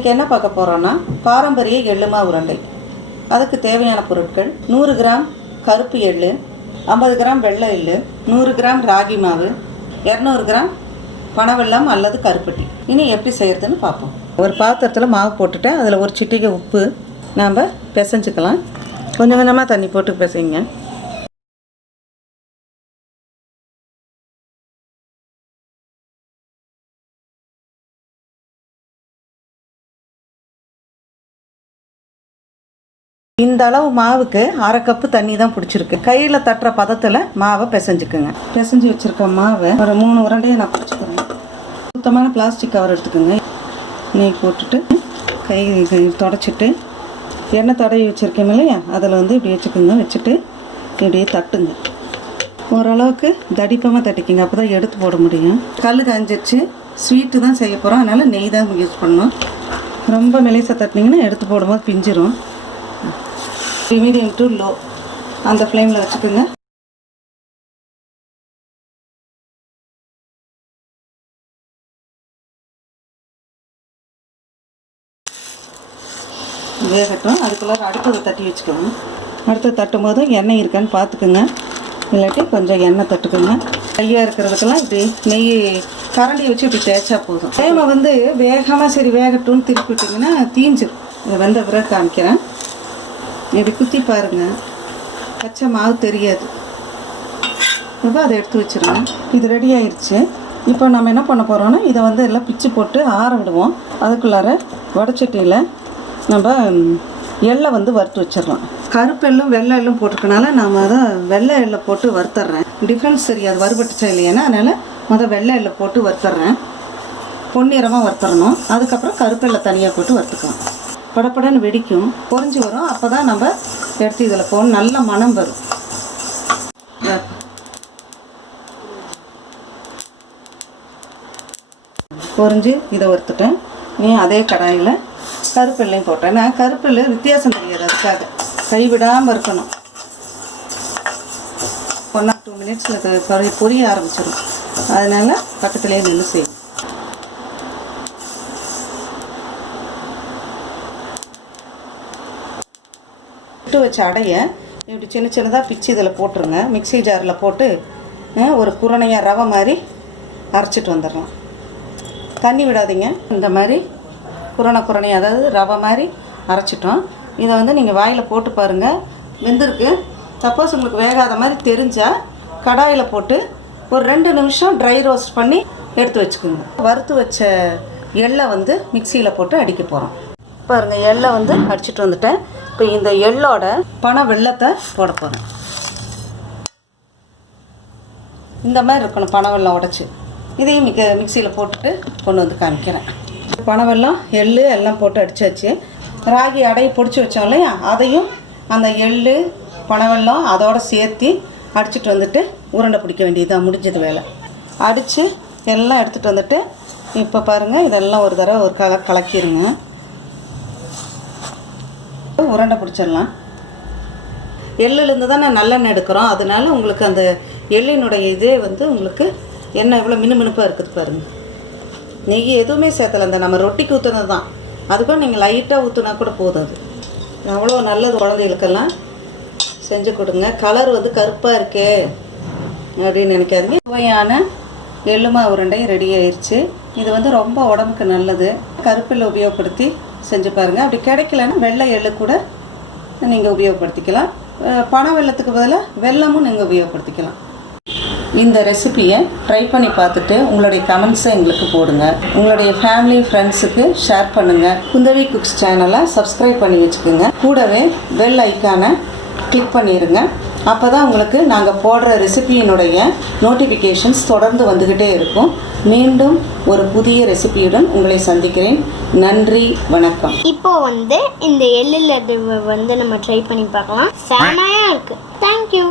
இன்றைக்கி என்ன பார்க்க போகிறோன்னா பாரம்பரிய எள்ளுமா உருண்டை. அதுக்கு தேவையான பொருட்கள் 100 கிராம் கருப்பு எள்ளு, 50 கிராம் வெள்ளை எள்ளு, 100 கிராம் ராகி மாவு, 200 கிராம் பனவெல்லம் அல்லது கருப்பட்டி. இனி எப்படி செய்கிறதுன்னு பார்ப்போம். ஒரு பாத்திரத்தில் மாவு போட்டுட்டு அதில் ஒரு சிட்டிகை உப்பு நாம் பிசைஞ்சிக்கலாம். கொஞ்சம் கொஞ்சமாக தண்ணி போட்டு பிசைங்க. இந்த அளவு மாவுக்கு 1/2 கப்பு தண்ணி தான் பிடிச்சிருக்கு. கையில் தட்டுற பதத்தில் மாவை பிசைஞ்சுக்குங்க. பிசைஞ்சு வச்சுருக்க மாவை ஒரு 3 உருண்டையை நான் பிடிச்சிக்கிறேன். சுத்தமான பிளாஸ்டிக் கவர் எடுத்துக்கோங்க. நெய் போட்டுட்டு கை தொடச்சிட்டு எண்ணெய் தடவி வச்சுருக்கேன் இல்லையா, அதில் இப்படி வச்சுக்கோங்க. வச்சுட்டு இப்படியே தட்டுங்க. ஓரளவுக்கு தடிப்பமாக தட்டிக்கிங்க, அப்போ தான் எடுத்து போட முடியும். கல் காஞ்சிச்சு, ஸ்வீட்டு தான் செய்ய போகிறோம், அதனால் நெய் தான் யூஸ் பண்ணணும். ரொம்ப மெலிசாக தட்டினீங்கன்னா எடுத்து போடும்போது பிஞ்சிரும். மீடியம் டு லோ அந்த ஃப்ளேமில் வச்சுக்கோங்க. வேகட்டும். அதுக்குள்ளே அடுத்ததை தட்டி வச்சுக்கோங்க. அடுத்தது தட்டும் போது எண்ணெய் இருக்கான்னு பார்த்துக்குங்க. இல்லாட்டி கொஞ்சம் எண்ணெய் தட்டுக்குங்க. கையாக இருக்கிறதுக்கெல்லாம் இப்படி நெய் கரண்டியை வச்சு இப்படி தேய்ச்சா போதும். ஃப்ளேமை வேகமாக சரி வேகட்டும்னு திருப்பி விட்டிங்கன்னா தீஞ்சிடும். இதை வெந்த பிறகு காமிக்கிறேன். இப்படி குத்தி பாருங்கள், பச்சை மாவு தெரியாது. இப்போ அதை எடுத்து வச்சுருங்க. இது ரெடி ஆயிடுச்சு. இப்போ நம்ம என்ன பண்ண போகிறோன்னா இதை எல்லாம் பிச்சு போட்டு ஆற விடுவோம். அதுக்குள்ளார வடச்சட்டியில் நம்ம எள்ளை வறுத்து வச்சிடலாம். கருப்பு எள்ளும் வெள்ளை எள்ளும் போட்டிருக்கனால நான் வெள்ளை எள்ளை போட்டு வறுத்துட்றேன். டிஃப்ரென்ஸ் தெரியாது வறுபட்டுச்சா இல்லையானா, அதனால் வெள்ளை எள்ளை போட்டு வறுத்துட்றேன். பொன்னிறமாக வறுத்துடணும். அதுக்கப்புறம் கருப்பு எள்ளை தனியாக போட்டு வறுத்துக்கலாம். படப்படன்னு வெடிக்கும், பொறிஞ்சு வரும். அப்போ தான் நம்ம எடுத்து இதில் போகணும். நல்ல மனம் வரும். பொறிஞ்சு இதை வறுத்துட்டேன். நீ அதே கடாயில் கருப்பெல்லையும் போட்டேன். நான் கருப்பெல்லு வித்தியாசம் தெரியாது, அதுக்காக கைவிடாமல் இருக்கணும். 1 or 2 மினிட்ஸில் பொரிய ஆரம்பிச்சிடும். அதனால் பக்கத்துலேயே நின்று செய்யும். விட்டு வச்ச அடையை இப்படி சின்ன சின்னதாக பிச்சு இதில் போட்டுருங்க. மிக்சி ஜாரில் போட்டு ஒரு குரணையாக ரவை மாதிரி அரைச்சிட்டு வந்துடலாம். தண்ணி விடாதீங்க. இந்த மாதிரி குரணையாக, அதாவது ரவை மாதிரி அரைச்சிட்டோம். இதை நீங்கள் வாயில் போட்டு பாருங்கள், வெந்திருக்கு. சப்போஸ் உங்களுக்கு வேகாத மாதிரி தெரிஞ்சால் கடாயில் போட்டு ஒரு 2 நிமிஷம் ட்ரை ரோஸ்ட் பண்ணி எடுத்து வச்சுக்கோங்க. வறுத்து வச்ச எள்ளை மிக்சியில் போட்டு அடிக்க போகிறோம். பாருங்கள், எள்ளை அடிச்சிட்டு வந்துட்டேன். இப்போ இந்த எள்ளோட பனை வெல்லத்தை போட போகிறேன். இந்த மாதிரி இருக்கணும் பனை வெல்லம் உடச்சி. இதையும் மிக்சியில் போட்டுட்டு கொண்டு காமிக்கிறேன். பனை வெல்லம் எள்ளு எல்லாம் போட்டு அடித்தாச்சு. ராகி அடையை பிடிச்சி வச்சோம் இல்லையா, அதையும் அந்த எள்ளு பனை வெல்லம் அதோடு சேர்த்து அடிச்சிட்டு உருண்டை பிடிக்க வேண்டியதுதான். முடிஞ்சது வேலை. அடித்து எல்லாம் எடுத்துகிட்டு வந்துட்டு இப்போ பாருங்கள், இதெல்லாம் ஒரு தடவை ஒரு கலக்கிடுங்க. உருண்டை பிடிச்சிடலாம். எள்ளுலேருந்து தான் நல்லெண்ணெய் எடுக்கிறோம். அதனால உங்களுக்கு அந்த எள்ளினுடைய இதே உங்களுக்கு எண்ணெய் எவ்வளோ மினுமினுப்பாக இருக்குது பாருங்கள். நெய் எதுவுமே சேர்த்தலை, அந்த நம்ம ரொட்டிக்கு ஊற்றுனது தான். அதுக்கும் நீங்கள் லைட்டாக ஊற்றுனா கூட போதும். அது அவ்வளோ நல்லது. குழந்தைகளுக்கெல்லாம் செஞ்சு கொடுங்க. கலர் கருப்பாக இருக்கே அப்படின்னு நினைக்காதீங்க. சுவையான எள்ளுமா உருண்டை ரெடி ஆயிடுச்சு. இது ரொம்ப உடம்புக்கு நல்லது. கருப்பில் உபயோகப்படுத்தி செஞ்சு பாருங்கள். அப்படி கிடைக்கலன்னா வெள்ளை எள்ளு கூட நீங்கள் உபயோகப்படுத்திக்கலாம். பனை வெல்லத்துக்கு பதிலாக வெல்லமும் நீங்கள் உபயோகப்படுத்திக்கலாம். இந்த ரெசிபியை ட்ரை பண்ணி பார்த்துட்டு உங்களுடைய கமெண்ட்ஸை எங்களுக்கு போடுங்க. உங்களுடைய ஃபேமிலி ஃப்ரெண்ட்ஸுக்கு ஷேர் பண்ணுங்கள். குந்தவி குக்ஸ் சேனலை சப்ஸ்கிரைப் பண்ணி வச்சுக்கோங்க. கூடவே பெல் ஐக்கானை கிளிக் பண்ணிடுங்க. அப்போ தான் உங்களுக்கு நாங்கள் போடுற ரெசிபியினுடைய நோட்டிஃபிகேஷன்ஸ் தொடர்ந்து வந்துக்கிட்டே இருக்கும். மீண்டும் ஒரு புதிய ரெசிபியுடன் உங்களை சந்திக்கிறேன். நன்றி, வணக்கம். இப்போ இந்த எள்ளு லட்டு நம்ம ட்ரை பண்ணி பார்க்கலாம். செமையாக இருக்குது. தேங்க்யூ.